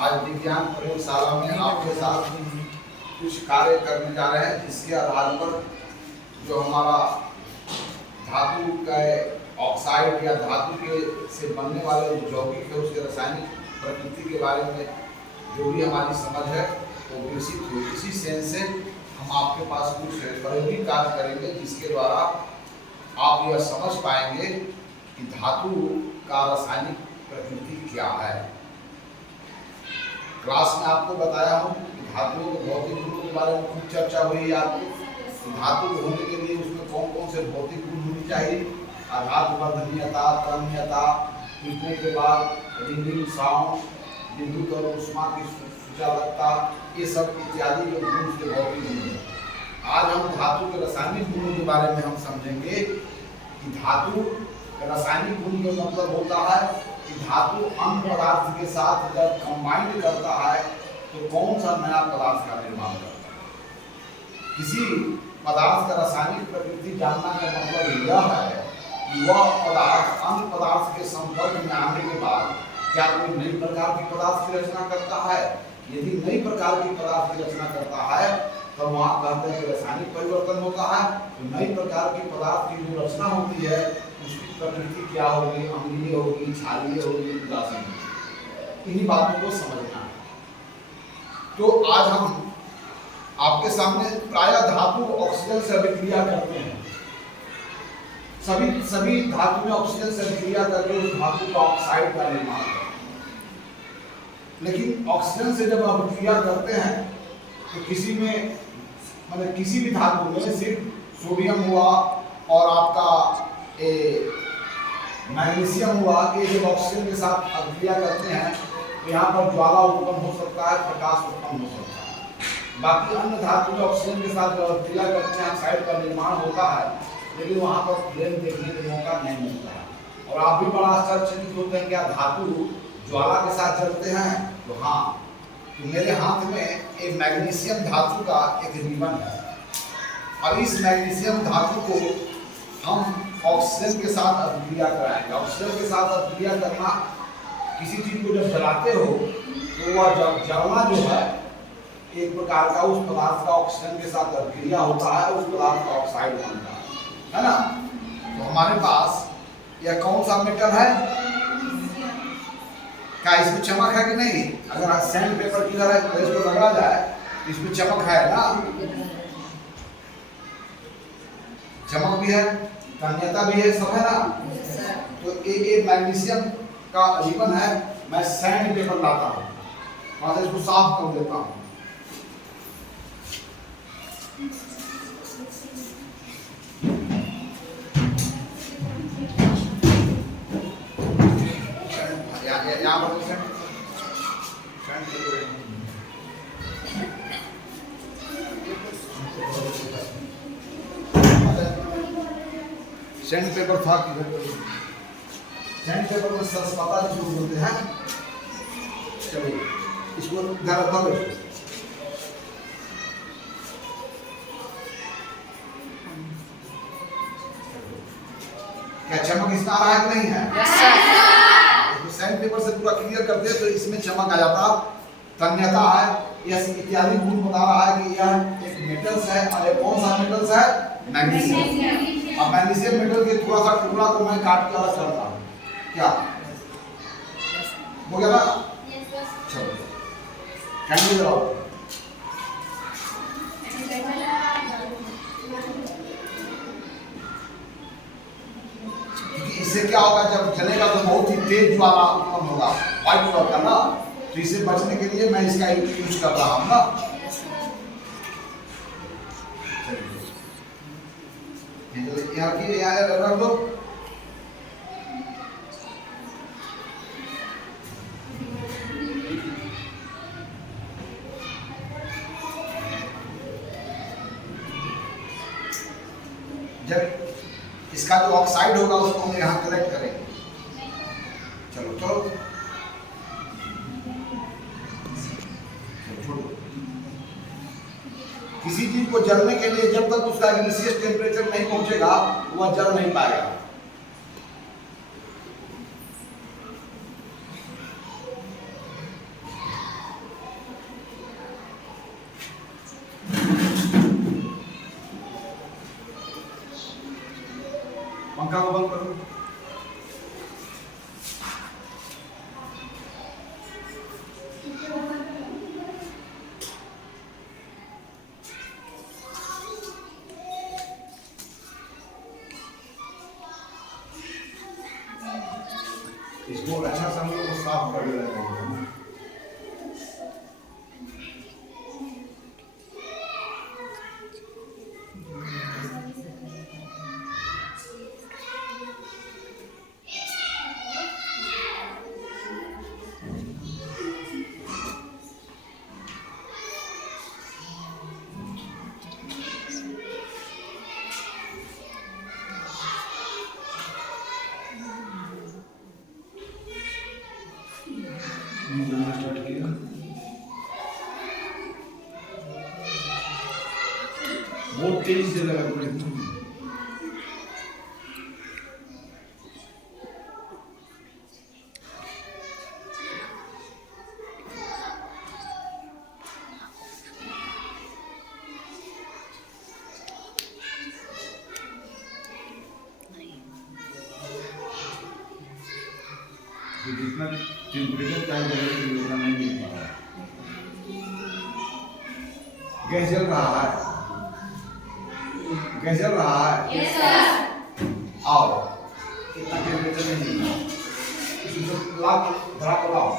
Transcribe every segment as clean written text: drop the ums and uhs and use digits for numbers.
आज विज्ञान प्रयोगशाला में आपके साथ कुछ कार्य करने जा रहे हैं, जिसके आधार पर जो हमारा धातु का ऑक्साइड या धातु के से बनने वाले जो यौगिक है उसके रासायनिक प्रकृति के बारे में जो भी हमारी समझ है वो विकसित हुई। इसी सेंस से हम आपके पास कुछ प्रायोगिक कार्य करेंगे, जिसके द्वारा आप यह समझ पाएंगे कि धातु का रासायनिक प्रकृति क्या है। क्लास में आपको बताया हूँ कि धातुओं के भौतिक गुणों के बारे में खूब चर्चा हुई है आपको। धातु होने के लिए उसमें कौन कौन से भौतिक गुण होने चाहिए, आघात वर्धनीयता, तरंगीयता, टूटने के बाद रिंगिंग साउंड, विद्युत और ऊष्मा की सुचालकता, ये सब इत्यादि जो गुण के भौतिक गुण हैं। आज हम धातु के रासायनिक गुणों के बारे में हम समझेंगे कि धातु रासायनिक गुण का मतलब होता है कि धातु अन्य पदार्थ के साथ जब कंबाइंड करता है तो कौन सा नया पदार्थ का निर्माण करता है। किसी पदार्थ का रासायनिक प्रकृति जानना का मतलब यह है कि वह पदार्थ अन्य पदार्थ के संपर्क में आने के बाद क्या कोई नई प्रकार की पदार्थ की रचना करता है। यदि नई प्रकार की पदार्थ की रचना करता है तो वहाँ कहते हैं कि रासायनिक परिवर्तन होता है। तो नई प्रकार की पदार्थ की जो रचना होती है उसकी प्रकृति क्या होगी, अम्लीय होगी, क्षारीय होगी, उदासीन होगी। इन्हीं बातों को समझना है। तो आज हम आपके सामने प्रायः धातु ऑक्सीजन से अभिक्रिया करते हैं। सभी धातु में ऑक्सीजन से अभिक्रिया करके उस धातु का ऑक्साइड का निर्माण करते हैं। लेकिन ऑक्सीजन से जब अभिक्रिया करते हैं तो किसी में मतलब किसी भी धातु में सिर्फ सोडियम हुआ और आपका मैग्नीशियम हुआ, ये जब ऑक्सीजन के साथ अभिक्रिया करते हैं तो यहाँ पर ज्वाला उत्पन्न हो सकता है, प्रकाश उत्पन्न हो सकता है। बाकी अन्य धातु में ऑक्सीजन के साथ जब अभिक्रिया करते हैं ऑक्साइड का निर्माण होता है, लेकिन वहाँ पर फ्लेम देखने का मौका नहीं मिलता है। और आप भी बड़ा आश्चर्यचकित होते हैं क्या धातु ज्वाला के साथ जलते हैं। तो हाँ, तो मेरे हाथ में एक मैग्नीशियम धातु का एक रिबन है और इस मैग्नीशियम धातु को हम ऑक्सीजन के साथ अभिक्रिया कराएंगे। ऑक्सीजन के साथ अभिक्रिया करना, किसी चीज को जब जलाते हो तो वह जलना जो है एक प्रकार का उस पदार्थ का ऑक्सीजन के साथ अभिक्रिया होता है, उस पदार्थ का ऑक्साइड बनता है ना। तो हमारे पास यह कौन सा मेटल है, क्या इसमें चमक है कि नहीं। अगर सैंड पेपर की तरह तो इसको रगड़ा जाए तो इसमें चमक है ना, चमक भी है, तन्यता भी है, सब है ना। तो ये मैग्नीशियम का रिबन है। मैं सैंड पेपर लाता हूँ और इसको साफ कर देता हूँ। यहाँ पर सैंड पेपर था कि सैंड पेपर में सरसपाता जो बोलते हैं। चलिए इसको घर दो। क्या चमक इसमें आ रहा है कि नहीं है? इसको सैंड पेपर से पूरा क्लियर कर दे तो इसमें चमक आ जाता, तन्यता है, यह इत्यादि गुण बता रहा है कि यह एक मेटल्स है। और ये कौन सा मेटल्स है? मैग्नीशियम। अब मैग्नीशियम मेटल के थोड़ा सा टुकड़ा को मैं काट के अलग करता हूँ। क्या हो गया ना? चलो कैंडल जलाओ। क्योंकि इससे क्या होगा, जब जलेगा तो बहुत ही तेज ज्वाला उत्पन्न होगा, व्हाइट कलर का ना। तो इसे बचने के लिए मैं इसका यूज कर रहा हूँ ना। यहाँ रख दो। जब इसका जो ऑक्साइड होगा उसको हम यहाँ कलेक्ट करेंगे। चलो चलो छोड़ो। किसी चीज को जलने के लिए जब तक उसका इनिशियल टेम्परेचर नहीं पहुंचेगा वह जल नहीं पाएगा। स्टार्ट किया बहुत तेजी से लगा पड़े जितना टेम्परेचर चाहिए उतना नहीं मिल पा रहा है। गैस जल रहा है, गैस जल रहा है। Yes sir. आओ कितना टेम्परेचर नहीं मिल रहा, इसको लाओ भरा को लाओ।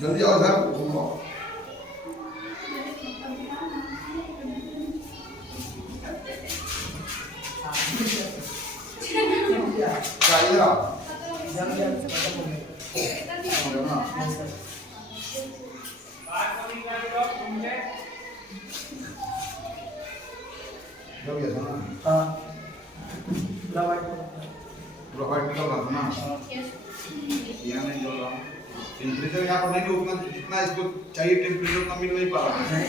जल्दी आओ घर घूमो। चाहिए प्रोवाइड निकल रहा था ना, यहाँ नहीं चल रहा। टेम्परेचर यहाँ पर नहीं उतना जितना इसको चाहिए टेम्परेचर उतना मिल नहीं पा रहा है।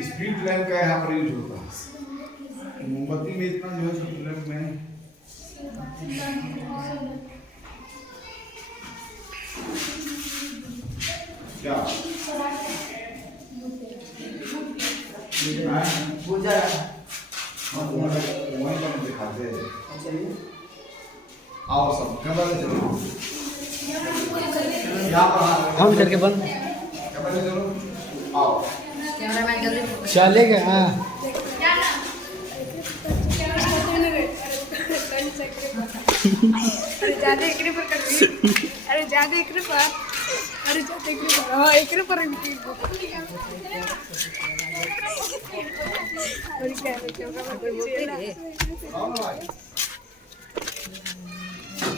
स्पीड लैम्प का यहाँ पर यूज होता है। मोमबत्ती में इतना जो है स्पीड लैम्प में क्या पूजा हम वहीं पर दिखाते हैं। आओ सब कैमरा ले चलो, यहाँ पर हम करके बंद कैमरा ले चलो। आओ कैमरामैन जल्दी चलेगा। हाँ अरे ज्यादा एकरे पर कर दी। अरे ज्यादा एकरे पर, अरे ज्यादा एकरे पर, हाँ एकरे पर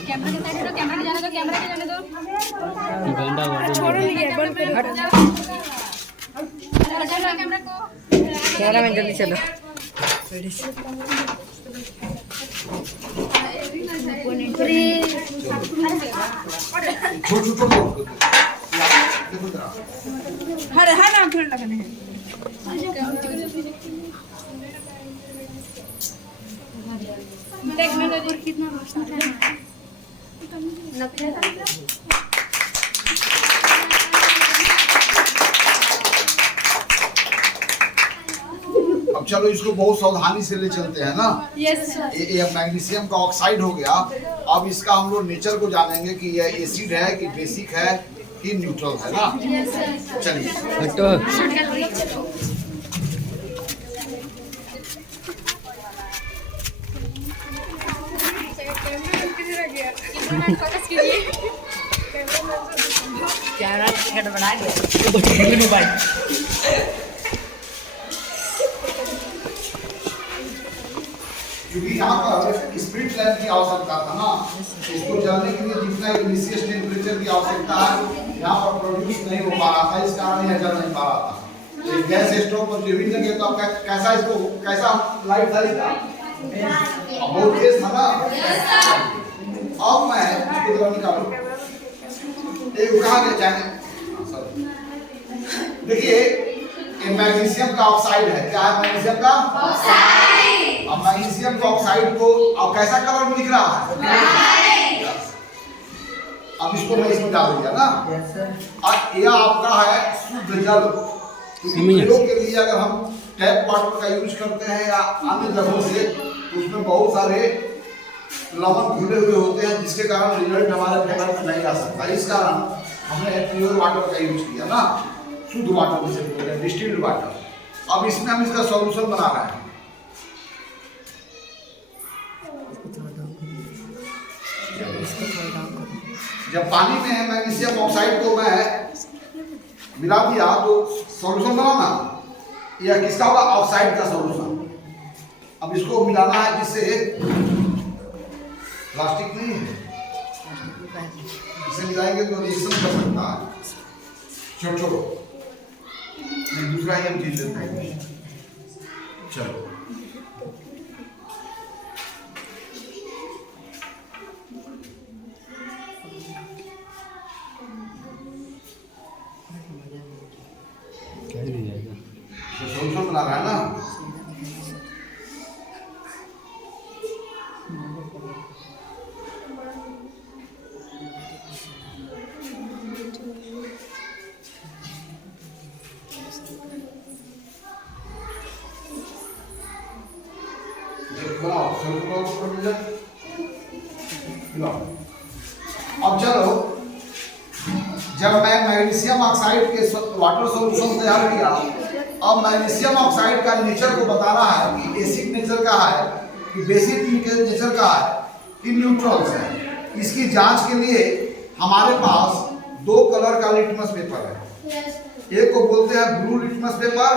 कैमरा के साइड दो, कैमरा के जाने दो, कैमरा के जाने दो। गंदा वाला छोड़ो नहीं है, बंद करो। चलो कैमरा को। कैमरामैन जल्दी चलो। हर हर नाम फिर लगने हैं। देखने को कितना रोशनी है। अब चलो इसको बहुत सावधानी से ले चलते हैं ना। Yes sir. ये मैग्नीशियम का ऑक्साइड हो गया अब इसका हम लोग नेचर को जानेंगे कि यह एसिड है कि बेसिक है कि न्यूट्रल है ना। चलिए फोकस कीजिए। कैमरा टिकट बना दिया क्योंकि यहाँ पर स्पिरिट लेवल की आवश्यकता था ना, इसको जलने के लिए जितना इनिशियल टेम्परेचर की आवश्यकता है यहाँ पर प्रोड्यूस नहीं हो पा रहा था, इस कारण यह जल नहीं पा रहा था। तो गैस स्टोव पर जो भी लगे तो कैसा इसको कैसा लाइट था इसका बहुत तेज था ना। अब मैं इसको जरा निकालूं, एक कहाँ गया जाने, देखिए ये मैग्नीशियम का ऑक्साइड है। क्या है मैग्नीशियम का ऑक्साइड? अब मैग्नीशियम का ऑक्साइड को अब कैसा कलर में दिख रहा है? अब इसको मैं इसमें डाल दिया ना। अब यह आपका है शुद्ध जल। प्रयोग के लिए अगर हम टैप वाटर का यूज करते हैं या अन्य जगहों से तो उसमें बहुत सारे लवण घुले हुए होते हैं जिसके कारण रिजल्ट हमारे फेवर में नहीं आ सकता। इस कारण हमने प्योर वाटर का यूज किया ना, शुद्ध वाटर जिसे बोलते हैं डिस्टिल्ड वाटर। अब इसमें हम इसका सॉल्यूशन बना रहे हैं। जब पानी में मैग्नीशियम ऑक्साइड को मैं मिला दिया तो सॉल्यूशन बना ना, यह किसका होगा? ऑक्साइड का सॉल्यूशन। अब इसको मिलाना है जिससे प्लास्टिक नहीं है, इसे मिलाएंगे तो रिएक्शन कर सकता है। छोड़ो दूसरा ही हम चीज लेते हैं। चलो सॉल्यूशन बना रहा है ना। अब चलो, जब मैं मैग्नीशियम ऑक्साइड के वाटर सॉल्यूशन तैयार किया, अब मैग्नीशियम ऑक्साइड का नेचर को बताना है कि एसिड नेचर का है कि बेसिक नेचर का है कि न्यूट्रल्स है। इसकी जांच के लिए हमारे पास दो कलर का लिटमस पेपर है। एक को बोलते हैं ब्लू लिटमस पेपर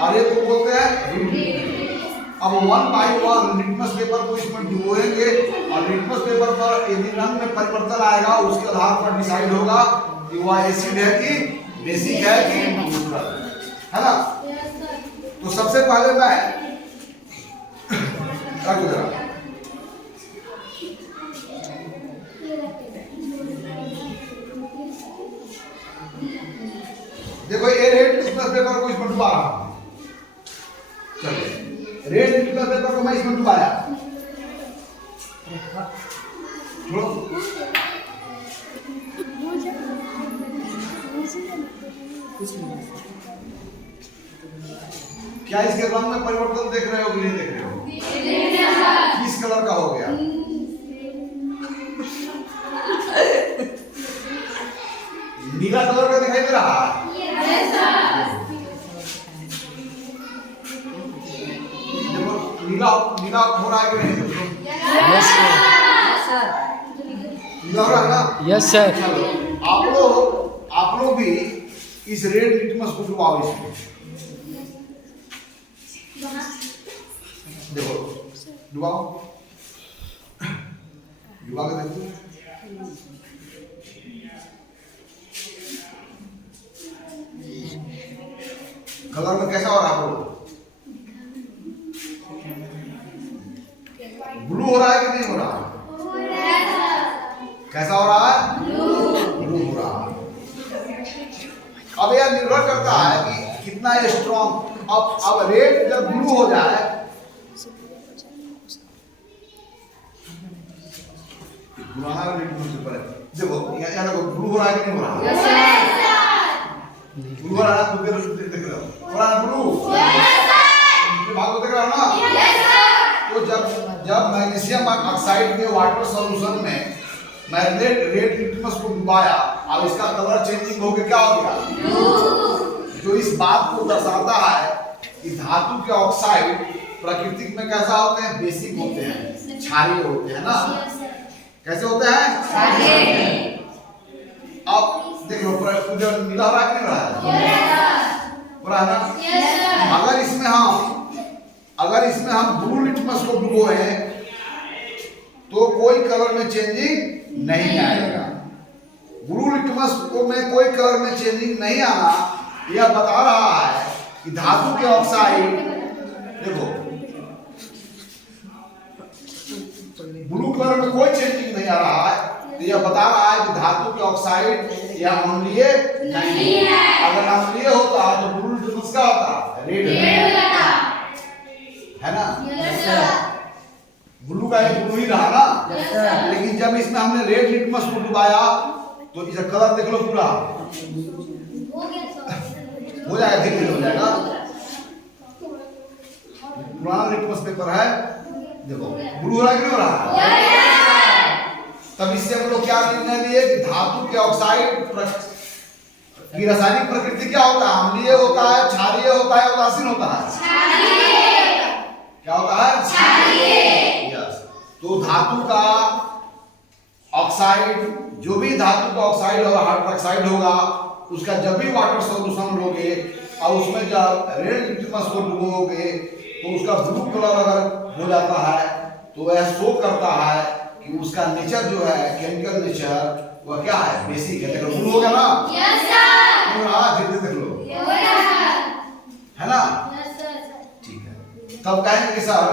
और एक को बोलते हैं ग्रीन लिटमस पेपर। अब 1 बाय 1 लिटमस पेपर को इसमें डुबोएंगे और लिटमस पेपर पर यदि रंग में परिवर्तन आएगा उसके आधार पर डिसाइड होगा कि वह एसिड है कि बेसिक है कि न्यूट्रल है ना। तो सबसे पहले मैं रख दे रहा देखो ये रेड लिटमस पेपर को इसमें डुबा रहा हूं। चलिए रेड लिटमस पेपर को मैं इसमें डुबाया। क्या इसके रंग में परिवर्तन देख रहे हो कि नहीं देख रहे हो? किस कलर का हो गया? नीला कलर का दिखाई दे रहा है। नीला नीला हो रहा है कि नहीं? Yes sir. नीला हो रहा है ना? Yes sir. आप लोग भी इस रेड लिटमस को डुबाओ इसमें। देखो डुबाओ, डुबा के देखो। कलर में कैसा हो रहा है? ब्लू हो रहा है कि नहीं हो रहा? कैसा हो रहा है? ब्लू हो रहा है। अब यह निर्भर करता है कि कितना स्ट्रॉन्ग। अब रेड जब ब्लू हो जाए, देखो यहाँ देखो ब्लू हो रहा है कि नहीं हो रहा? ब्लू हो रहा है, तो देख रहे हो हो रहा है ब्लू। भाग देख रहा हो ना। तो जब जब मैग्नीशियम ऑक्साइड के वाटर सॉल्यूशन में मैंने रेड लिटमस को डुबाया और इसका कलर चेंजिंग होकर क्या हो गया, जो इस बात को दर्शाता है कि धातु के ऑक्साइड प्राकृतिक में कैसा होते हैं, बेसिक होते हैं, क्षारीय होते हैं ना। कैसे होते हैं, क्षारीय। अब देख लो पूरा नीला हो रहा है कि नहीं रहा है, पूरा है ना। अगर इसमें हम ब्लू लिटमस को डुबोए तो कोई कलर में चेंजिंग नहीं आएगा। ब्लू लिटमस को में कोई कलर में चेंजिंग नहीं आना, यह बता रहा है कि धातु के ऑक्साइड, देखो ब्लू कलर में कोई चेंजिंग नहीं आ रहा है, तो यह बता रहा है कि धातु के ऑक्साइड यह अम्लीय नहीं है। अगर अम्लीय होता तो ब्लू लिटमस क्या होता, रेड है ना। ब्लू का एक ब्लू ही रहा ना, लेकिन जब इसमें हमने रेड लिटमस को डुबाया तो इसका कलर देख लो पूरा हो जाएगा, धीरे धीरे हो जाएगा। पुराना लिटमस पेपर है, देखो ब्लू हो रहा है कि नहीं हो रहा। तब इससे हम लोग क्या निर्णय लिए कि धातु के ऑक्साइड की रासायनिक प्रकृति क्या होता है, अम्लीय होता है, क्षारीय होता है, उदासीन होता है। क्या होता है, क्षारीय। यस, तो धातु का ऑक्साइड, जो भी धातु का ऑक्साइड और हाइड्रोक्साइड होगा, उसका जब भी वाटर सॉल्यूशन लोगे और उसमें जब रेड लिटमस को डुबोगे तो उसका ब्लू कलर अगर हो जाता है तो वह शो करता है कि उसका नेचर जो है, केमिकल नेचर, वह क्या है, बेसिक है। देखो ब्लू हो गया ना, यस सर, हाँ धीरे देख लो, है ना, ठीक है। तब कहेंगे सर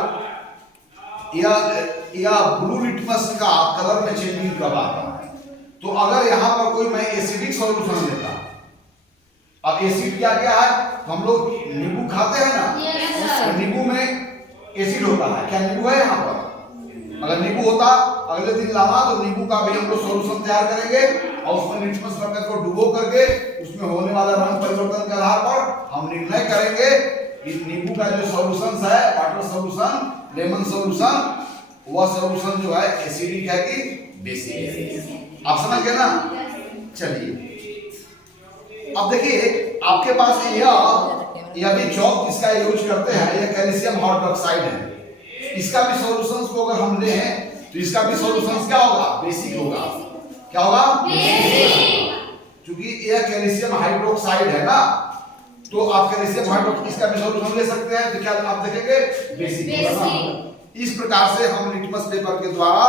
या ब्लू लिटमस का कलर में चेंजिंग कब आता है, तो अगर यहाँ पर कोई मैं एसिडिक सॉल्यूशन लेता, अब एसिड क्या क्या है, तो हम लोग नींबू खाते हैं ना, तो नींबू में एसिड होता है, क्या नींबू है यहाँ पर, अगर नींबू होता अगले दिन लाना तो नींबू का भी हम लोग सॉल्यूशन तैयार करेंगे और उसमें लिटमस पेपर को डुबो करके उसमें होने वाला रंग परिवर्तन के आधार पर हम निर्णय करेंगे कि नींबू का जो सॉल्यूशन है, वाटर सॉल्यूशन, लेमन सॉल्यूशन, वह सॉल्यूशन जो है एसिडिक है कि बेसिक है। आप समझ गए ना। चलिए अब देखिए आपके पास यह भी चौक इसका यूज करते हैं, यह कैल्शियम हाइड्रोक्साइड है। इसका भी सॉल्यूशंस को अगर हम लें तो इसका भी सॉल्यूशंस क्या होगा, बेसिक होगा। क्या होगा, बेसिक। क्योंकि यह कैल्शियम हाइड्रोक्साइड है ना, तो आप कैल्शियम हाइड्रोक्साइड इसका भी सॉल्यूशन ले सकते हैं, तो क्या आप देखेंगे, बेसिक होगा ना। इस प्रकार से हम लिटमस पेपर के द्वारा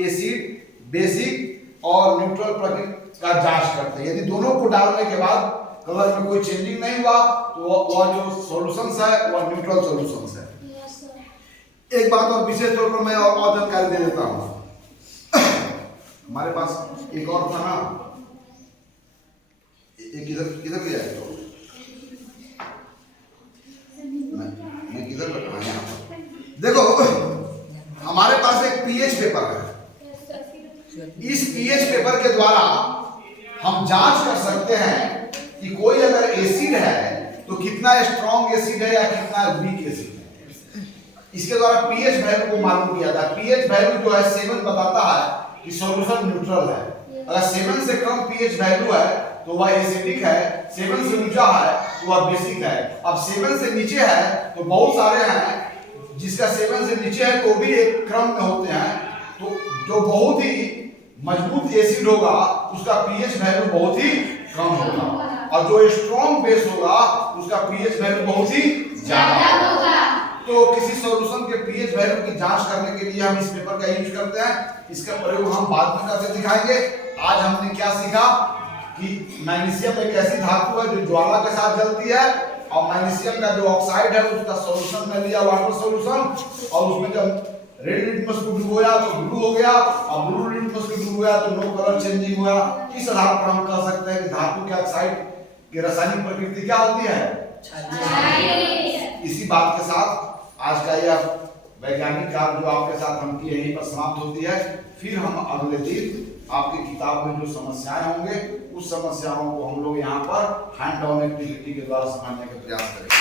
एसिड, बेसिक और न्यूट्रल प्रकृति का जांच करते हैं। यदि दोनों को डालने के बाद कलर में कोई चेंजिंग नहीं हुआ तो वह जो सॉल्यूशंस है वह न्यूट्रल सॉल्यूशंस है। एक बात और विशेष तौर पर मैं और जानकारी दे देता हूं। हमारे पास एक और था ना, एक किधर गया है, तो मैं किधर रखा है, यहाँ पर देखो हमारे पास एक पीएच पेपर है। इस पीएच पेपर के द्वारा हम जांच कर सकते हैं कि कोई अगर एसिड है तो कितना स्ट्रॉन्ग एसिड है या कितना वीक एसिड है। इसके द्वारा पीएच वैल्यू को मालूम किया था। पीएच वैल्यू जो है 7 बताता है कि सॉल्यूशन न्यूट्रल है। अगर 7 से कम पीएच वैल्यू है तो वह एसिडिक है, 7 से ऊंचा है तो वह बेसिक है। अब 7 से नीचे है तो बहुत सारे हैं, जिसका 7 से नीचे है तो भी एक क्रम में होते हैं, तो जो बहुत ही मजबूत एसिड होगा उसका पीएच वैल्यू बहुत ही कम होगा, और जो स्ट्रॉन्ग बेस होगा उसका पीएच वैल्यू बहुत ही ज्यादा होगा। तो किसी सॉल्यूशन के पीएच वैल्यू की जांच करने के लिए हम इस पेपर का यूज करते हैं। इसका प्रयोग हम बाद में करके दिखाएंगे। आज हमने क्या सीखा कि मैग्नीशियम एक ऐसी धातु है जो ज्वाला के साथ जलती है, और मैग्नीशियम का जो ऑक्साइड है उसका सॉल्यूशन में लिया वाटर सॉल्यूशन, और उसमें जब रेड लिटमस को डुबोया तो ब्लू हो गया, और ब्लू लिटमस को डुबोया तो नो कलर चेंजिंग हुआ। इस आधार पर हम कह सकते हैं कि धातु के ऑक्साइड की रासायनिक प्रकृति क्या होती है, इसी बात के साथ आज का यह वैज्ञानिक कार्य जो आपके साथ हम किए यहीं पर समाप्त होती है। फिर हम अगले दिन आपकी किताब में जो समस्याएं होंगे उस समस्याओं को हम लोग यहाँ पर हैंड डाउन एक्टिविटी के द्वारा समझने का प्रयास करेंगे।